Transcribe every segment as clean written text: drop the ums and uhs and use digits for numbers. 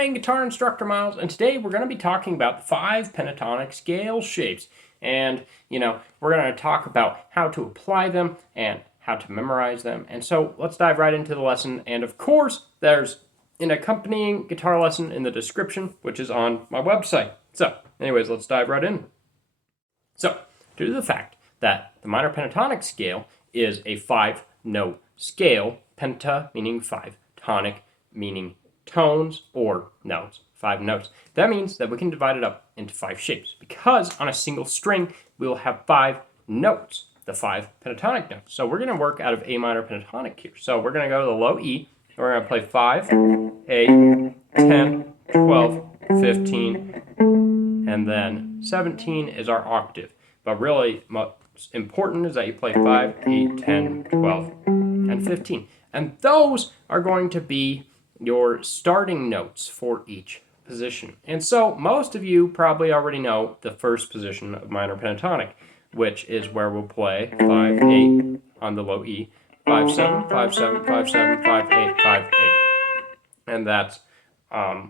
main guitar instructor Miles, and today we're going to be talking about 5 pentatonic scale shapes. And, we're going to talk about how to apply them and how to memorize them. And so let's dive right into the lesson. And of course, there's an accompanying guitar lesson in the description, which is on my website. So, anyways, let's dive right in. So, due to the fact that the minor pentatonic scale is a 5-note scale, penta meaning 5, tonic meaning tones or notes, 5 notes. That means that we can divide it up into 5 shapes because on a single string we will have 5 notes, the 5 pentatonic notes. So we're going to work out of A minor pentatonic here. So we're going to go to the low E, and we're going to play 5, 8, 10, 12, 15, and then 17 is our octave. But really, most important is that you play 5, 8, 10, 12, and 15. And those are going to be your starting notes for each position. And so most of you probably already know the first position of minor pentatonic, which is where we'll play 5, 8 on the low E, 5, 7, 5, 7, 5, 7, 5, 8, 5, 8. And that's,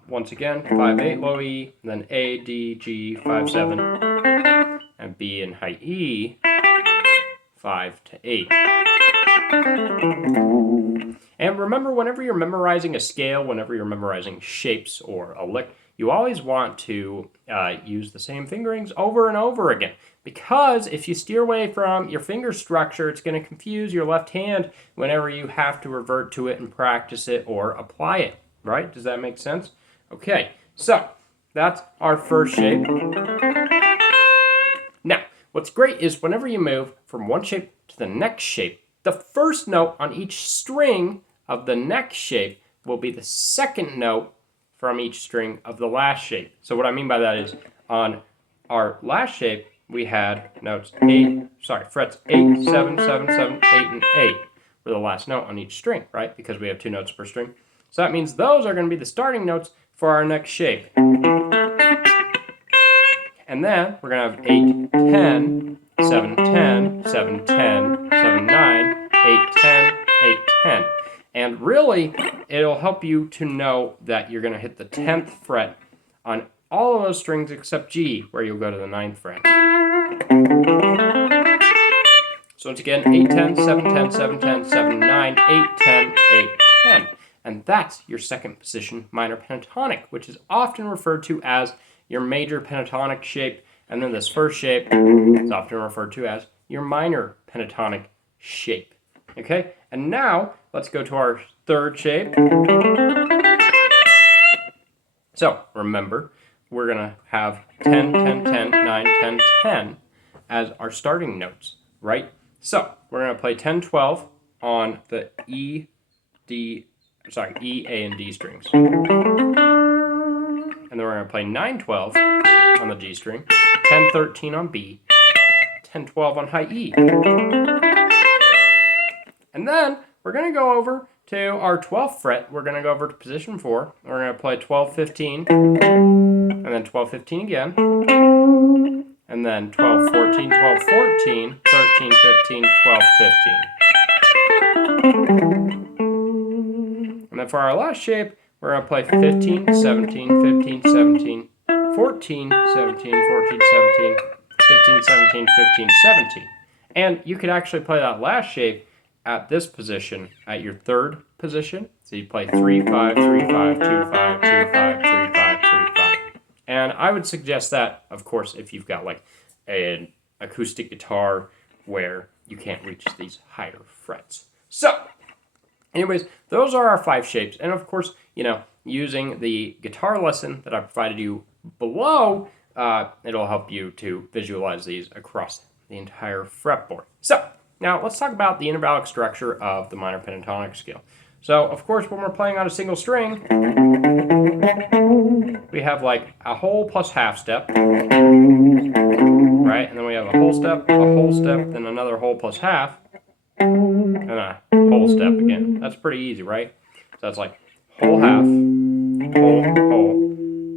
once again, 5, 8 low E, then A, D, G, 5, 7, and B in high E, 5 to 8. And remember, whenever you're memorizing a scale, whenever you're memorizing shapes or a lick, you always want to use the same fingerings over and over again. Because if you steer away from your finger structure, it's going to confuse your left hand whenever you have to revert to it and practice it or apply it. Right? Does that make sense? Okay, so that's our first shape. Now, what's great is whenever you move from one shape to the next shape, the first note on each string of the next shape will be the second note from each string of the last shape. So what I mean by that is on our last shape, we had frets 8, 7, 7, 7, 8, and 8 for the last note on each string, right? Because we have 2 notes per string. So that means those are going to be the starting notes for our next shape. And then we're going to have 8, 10, 7, 10, 7, 10, 7, 9, 8, 10, 8, 10. And really, it'll help you to know that you're going to hit the 10th fret on all of those strings except G, where you'll go to the 9th fret. So once again, 8, 10, 7, 10, 7, 10, 7, 9, 8, 10, 8, 10. And that's your second position minor pentatonic, which is often referred to as your major pentatonic shape. And then this first shape is often referred to as your minor pentatonic shape. Okay, and now let's go to our third shape. So remember, we're going to have 10, 10, 10, 9, 10, 10 as our starting notes, right? So we're going to play 10, 12 on the E, A, and D strings. And then we're going to play 9, 12 on the G string, 10, 13 on B, 10, 12 on high E. And then we're going to go over to our 12th fret. We're going to go over to position 4. We're going to play 12, 15, and then 12, 15 again. And then 12, 14, 12, 14, 13, 15, 12, 15. And then for our last shape, we're going to play 15, 17, 15, 17, 14, 17, 14, 17, 15, 17, 15, 17. And you could actually play that last shape at this position, at your third position. So you play 3, 5, 3, 5, 2, 5, 2, 5, 3, 5, 3, 5. And I would suggest that, of course, if you've got like an acoustic guitar where you can't reach these higher frets. So, anyways, those are our 5 shapes. And of course, using the guitar lesson that I provided you below, it'll help you to visualize these across the entire fretboard. So, now let's talk about the intervallic structure of the minor pentatonic scale. So, of course, when we're playing on a single string, we have like a whole plus half step, right? And then we have a whole step, then another whole plus half, and a whole step again. That's pretty easy, right? So that's like whole half,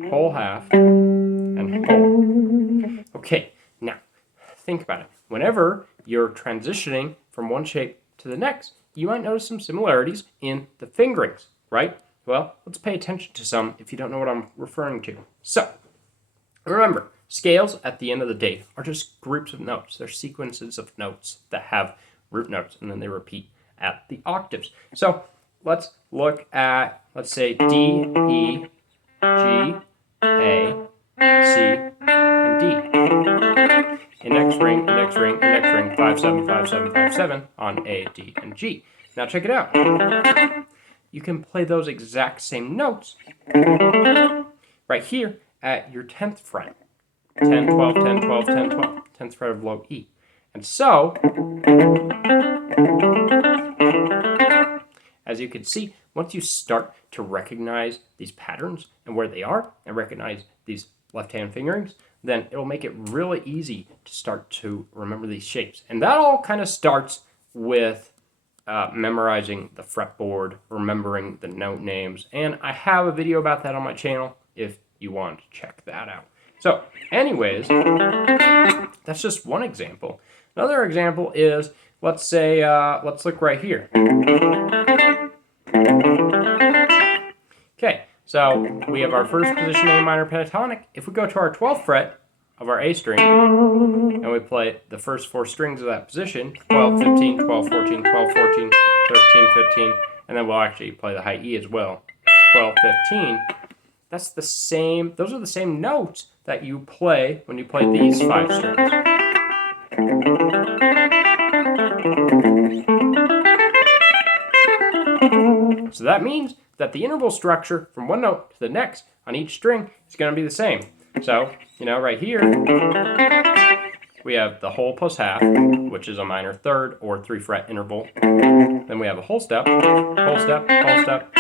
whole half, and whole. Okay, now think about it. Whenever you're transitioning from one shape to the next, you might notice some similarities in the fingerings, right? Well, let's pay attention to some if you don't know what I'm referring to. So, remember, scales at the end of the day are just groups of notes. They're sequences of notes that have root notes and then they repeat at the octaves. So, let's look at, let's say, D, E, G, A, C, and D. Index ring, index ring, index ring, 5, 7, 5, 7, 5, 7 on A, D, and G. Now check it out. You can play those exact same notes right here at your 10th fret. 10, 12, 10, 12, 10, 12. 10th fret of low E. And so, as you can see, once you start to recognize these patterns and where they are, and recognize these left-hand fingerings, then it'll make it really easy to start to remember these shapes. And that all kind of starts with memorizing the fretboard, remembering the note names, and I have a video about that on my channel if you want to check that out. So, anyways, that's just one example. Another example is, let's say, let's look right here. Okay, so we have our first position A minor pentatonic. If we go to our 12th fret of our A string, and we play the first 4 strings of that position, 12, 15, 12, 14, 12, 14, 13, 15, and then we'll actually play the high E as well, 12, 15. That's the same, those are the same notes that you play when you play these 5 strings. So that means that the interval structure from one note to the next on each string is going to be the same. So, right here, we have the whole plus half, which is a minor third or 3-fret interval. Then we have a whole step, whole step, whole step,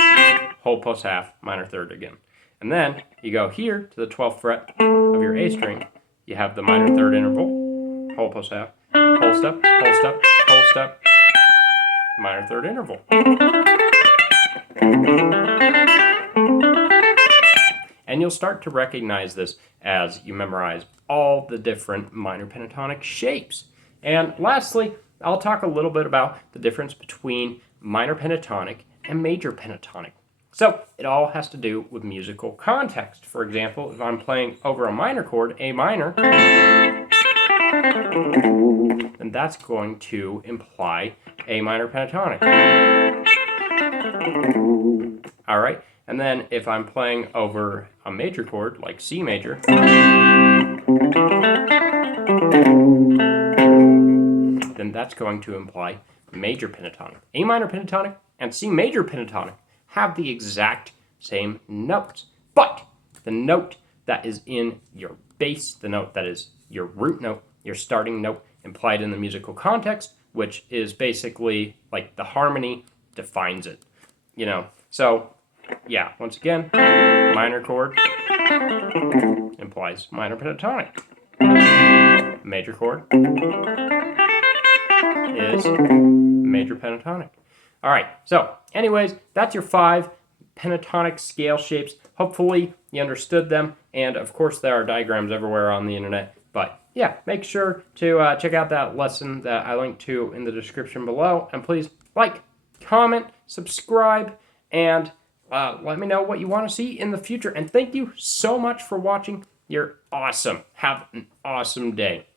whole plus half, minor third again. And then you go here to the 12th fret of your A string. You have the minor third interval, whole plus half, whole step, whole step, whole step, minor third interval. And you'll start to recognize this as you memorize all the different minor pentatonic shapes. And lastly, I'll talk a little bit about the difference between minor pentatonic and major pentatonic. So it all has to do with musical context. For example, if I'm playing over a minor chord, A minor, then that's going to imply A minor pentatonic. All right, and then if I'm playing over a major chord like C major, then that's going to imply major pentatonic. A minor pentatonic and C major pentatonic have the exact same notes, but the note that is in your bass, the note that is your root note, your starting note implied in the musical context, which is basically like the harmony defines it, So, yeah, once again, minor chord implies minor pentatonic. Major chord is major pentatonic. All right, so anyways, that's your 5 pentatonic scale shapes. Hopefully you understood them, and of course there are diagrams everywhere on the internet. But yeah, make sure to check out that lesson that I linked to in the description below, and please like, comment, subscribe, and let me know what you want to see in the future. And thank you so much for watching. You're awesome. Have an awesome day.